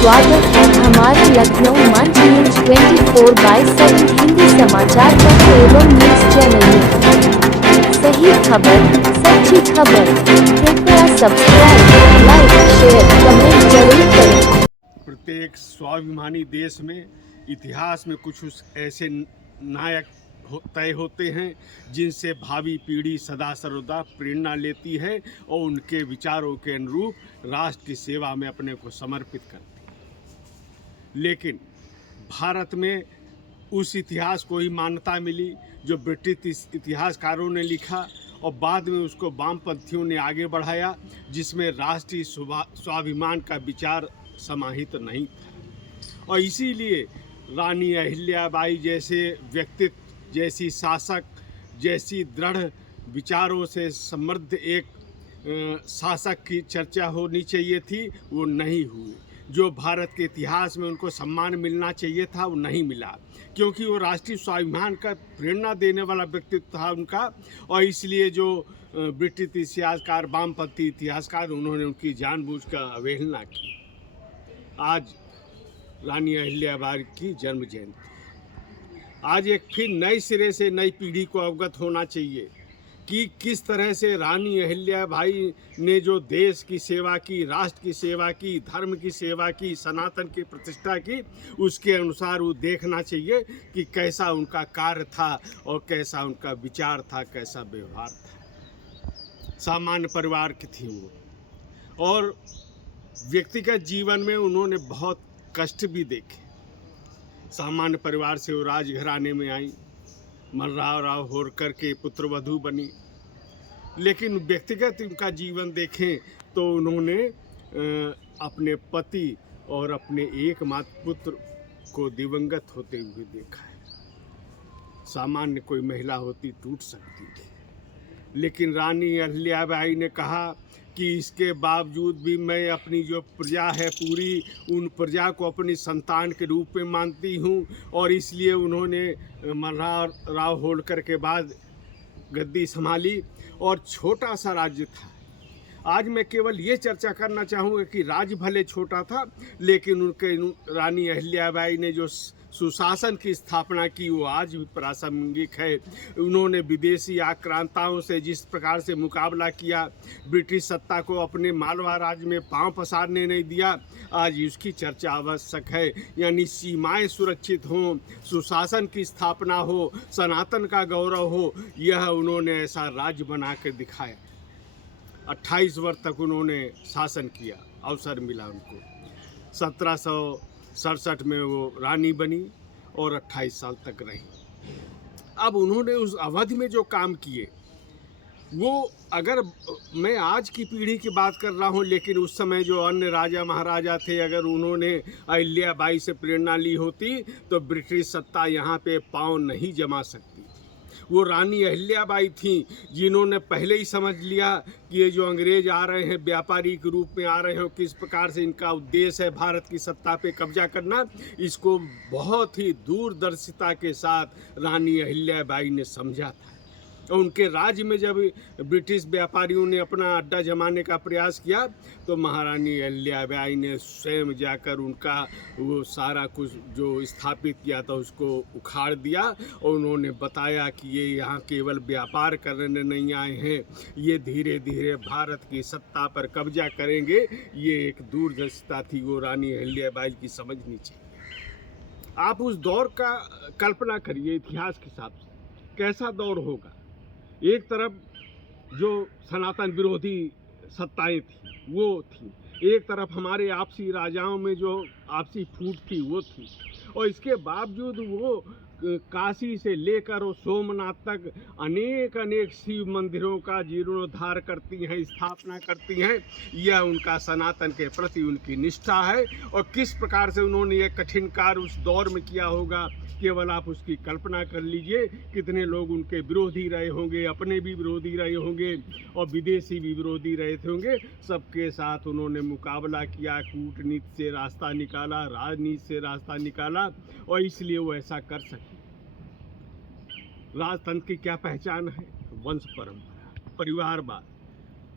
स्वागत है हमारे लखनऊ मंच न्यूज 24/7 हिंदी समाचार पत्र एवं न्यूज चैनल में। सही खबर, सच्ची खबर। कृपया सब्सक्राइब, लाइक, शेयर, कमेंट जरूर करें। प्रत्येक स्वाभिमानी देश में इतिहास में कुछ ऐसे नायक तय होते हैं जिनसे भावी पीढ़ी सदा सर्वदा प्रेरणा लेती है और उनके विचारों के अनुरूप राष्ट्र की सेवा में अपने को समर्पित करती है। लेकिन भारत में उस इतिहास को ही मान्यता मिली जो ब्रिटिश इतिहासकारों ने लिखा और बाद में उसको वामपंथियों ने आगे बढ़ाया, जिसमें राष्ट्रीय स्वाभिमान का विचार समाहित नहीं था। और इसीलिए रानी अहिल्याबाई जैसे व्यक्तित्व, जैसी शासक, जैसी दृढ़ विचारों से समृद्ध एक शासक की चर्चा होनी चाहिए थी, वो नहीं हुई। जो भारत के इतिहास में उनको सम्मान मिलना चाहिए था वो नहीं मिला, क्योंकि वो राष्ट्रीय स्वाभिमान का प्रेरणा देने वाला व्यक्तित्व था उनका। और इसलिए जो ब्रिटिश इतिहासकार, वामपंथी इतिहासकार, उन्होंने उनकी जानबूझकर अवहेलना की। आज रानी अहिल्याबाई की जन्म जयंती। आज एक फिर नए सिरे से नई पीढ़ी को अवगत होना चाहिए कि किस तरह से रानी अहिल्याबाई ने जो देश की सेवा की, राष्ट्र की सेवा की, धर्म की सेवा की, सनातन की प्रतिष्ठा की, उसके अनुसार वो देखना चाहिए कि कैसा उनका कार्य था और कैसा उनका विचार था, कैसा व्यवहार था। सामान्य परिवार की थी वो, और व्यक्तिगत जीवन में उन्होंने बहुत कष्ट भी देखे। सामान्य परिवार से वो राजघराने में आई, मल्हार राव होलकर के पुत्रवधू बनी। लेकिन व्यक्तिगत उनका जीवन देखें तो उन्होंने अपने पति और अपने एकमात्र पुत्र को दिवंगत होते हुए देखा है। सामान्य कोई महिला होती टूट सकती थी, लेकिन रानी अहिल्याबाई ने कहा कि इसके बावजूद भी मैं अपनी जो प्रजा है पूरी, उन प्रजा को अपनी संतान के रूप में मानती हूँ। और इसलिए उन्होंने मल्हार राव होलकर के बाद गद्दी संभाली और छोटा सा राज्य था। आज मैं केवल ये चर्चा करना चाहूँगा कि राज्य भले छोटा था, लेकिन उनके रानी अहिल्याबाई ने जो सुशासन की स्थापना की वो आज भी प्रासंगिक है। उन्होंने विदेशी आक्रांताओं से जिस प्रकार से मुकाबला किया, ब्रिटिश सत्ता को अपने मालवा राज्य में पांव पसारने नहीं दिया, आज उसकी चर्चा आवश्यक है। यानी सीमाएं सुरक्षित हों, सुशासन की स्थापना हो, सनातन का गौरव हो, यह उन्होंने ऐसा राज्य बना कर दिखाया। 28 वर्ष तक उन्होंने शासन किया, अवसर मिला उनको। 1767 में वो रानी बनी और 28 साल तक रही। अब उन्होंने उस अवधि में जो काम किए वो, अगर मैं आज की पीढ़ी की बात कर रहा हूँ, लेकिन उस समय जो अन्य राजा महाराजा थे, अगर उन्होंने अहिल्याबाई से प्रेरणा ली होती तो ब्रिटिश सत्ता यहाँ पे पाँव नहीं जमा सकती। वो रानी अहिल्याबाई थी जिन्होंने पहले ही समझ लिया कि ये जो अंग्रेज आ रहे हैं, व्यापारी के रूप में आ रहे हैं, किस प्रकार से इनका उद्देश्य है भारत की सत्ता पे कब्जा करना, इसको बहुत ही दूरदर्शिता के साथ रानी अहिल्याबाई ने समझा था। और उनके राज्य में जब ब्रिटिश व्यापारियों ने अपना अड्डा जमाने का प्रयास किया तो महारानी अहिल्याबाई ने स्वयं जाकर उनका वो सारा कुछ जो स्थापित किया था उसको उखाड़ दिया। और उन्होंने बताया कि ये यहाँ केवल व्यापार करने नहीं आए हैं, ये धीरे धीरे भारत की सत्ता पर कब्जा करेंगे। ये एक दूरदर्शिता थी, वो रानी अहिल्याबाई की समझनी चाहिए। आप उस दौर का कल्पना करिए, इतिहास के हिसाब से कैसा दौर होगा। एक तरफ जो सनातन विरोधी सत्ताएं थी वो थी, एक तरफ हमारे आपसी राजाओं में जो आपसी फूट थी वो थी, और इसके बावजूद वो काशी से लेकर और सोमनाथ तक अनेक शिव मंदिरों का जीर्णोद्धार करती हैं, स्थापना करती हैं। यह उनका सनातन के प्रति उनकी निष्ठा है। और किस प्रकार से उन्होंने ये कठिन कार्य उस दौर में किया होगा, केवल आप उसकी कल्पना कर लीजिए। कितने लोग उनके विरोधी रहे होंगे, अपने भी विरोधी रहे होंगे और विदेशी भी विरोधी रहे होंगे। सबके साथ उन्होंने मुकाबला किया, कूटनीति से रास्ता निकाला, राजनीति से रास्ता निकाला, और इसलिए वो ऐसा कर सके। राजतंत्र की क्या पहचान है? वंश परंपरा, परिवारवाद।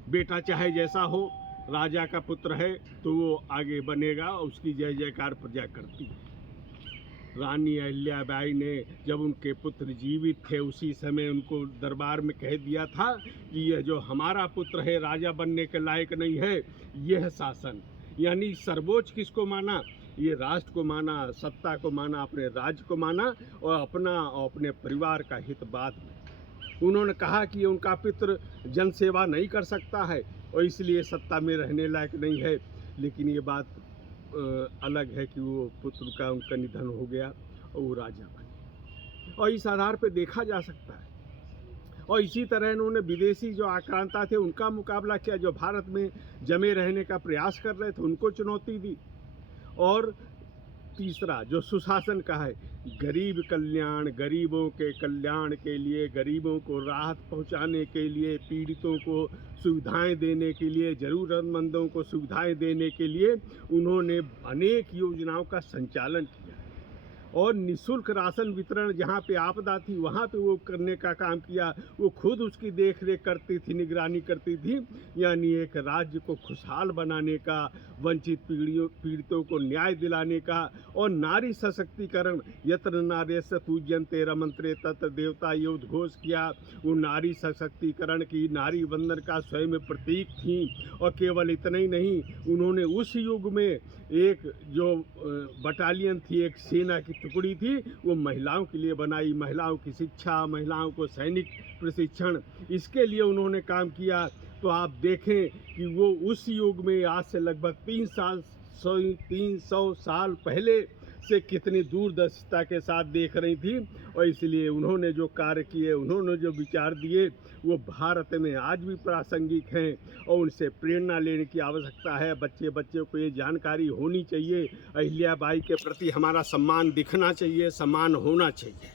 बेटा चाहे जैसा हो, राजा का पुत्र है तो वो आगे बनेगा और उसकी जय जयकार प्रजा करती है। रानी अहिल्याबाई ने जब उनके पुत्र जीवित थे उसी समय उनको दरबार में कह दिया था कि यह जो हमारा पुत्र है राजा बनने के लायक नहीं है, यह शासन यानी सर्वोच्च किसको माना, ये राष्ट्र को माना, सत्ता को माना, अपने राज्य को माना और अपने परिवार का हित बाद में। उन्होंने कहा कि उनका पुत्र जनसेवा नहीं कर सकता है और इसलिए सत्ता में रहने लायक नहीं है। लेकिन ये बात अलग है कि वो पुत्र का उनका निधन हो गया और वो राजा बने, और इस आधार पे देखा जा सकता है। और इसी तरह इन्होंने विदेशी जो आक्रांता थे उनका मुकाबला किया, जो भारत में जमे रहने का प्रयास कर रहे थे उनको चुनौती दी। और तीसरा जो सुशासन का है, गरीब कल्याण, गरीबों के कल्याण के लिए, गरीबों को राहत पहुंचाने के लिए, पीड़ितों को सुविधाएं देने के लिए, ज़रूरतमंदों को सुविधाएं देने के लिए उन्होंने अनेक योजनाओं का संचालन किया और निःशुल्क राशन वितरण जहाँ पे आपदा थी वहाँ पे वो करने का काम किया। वो खुद उसकी देख रेख करती थी, निगरानी करती थी, यानी एक राज्य को खुशहाल बनाने का, वंचित पीड़ितों को न्याय दिलाने का और नारी सशक्तिकरण, यत्र नार्यस्य पूज्यन्ते रमन्ते तत्र देवता ये उद्घोष किया। वो नारी सशक्तिकरण की, नारी वंदन का स्वयं प्रतीक थी। और केवल इतना ही नहीं, उन्होंने उस युग में एक जो बटालियन थी, एक सेना की टुकड़ी थी, वो महिलाओं के लिए बनाई। महिलाओं की शिक्षा, महिलाओं को सैनिक प्रशिक्षण, इसके लिए उन्होंने काम किया। तो आप देखें कि वो उस युग में आज से लगभग 300 साल पहले से कितनी दूरदर्शिता के साथ देख रही थी। और इसलिए उन्होंने जो कार्य किए, उन्होंने जो विचार दिए, वो भारत में आज भी प्रासंगिक हैं और उनसे प्रेरणा लेने की आवश्यकता है। बच्चे को ये जानकारी होनी चाहिए। अहिल्याबाई के प्रति हमारा सम्मान दिखना चाहिए, सम्मान होना चाहिए।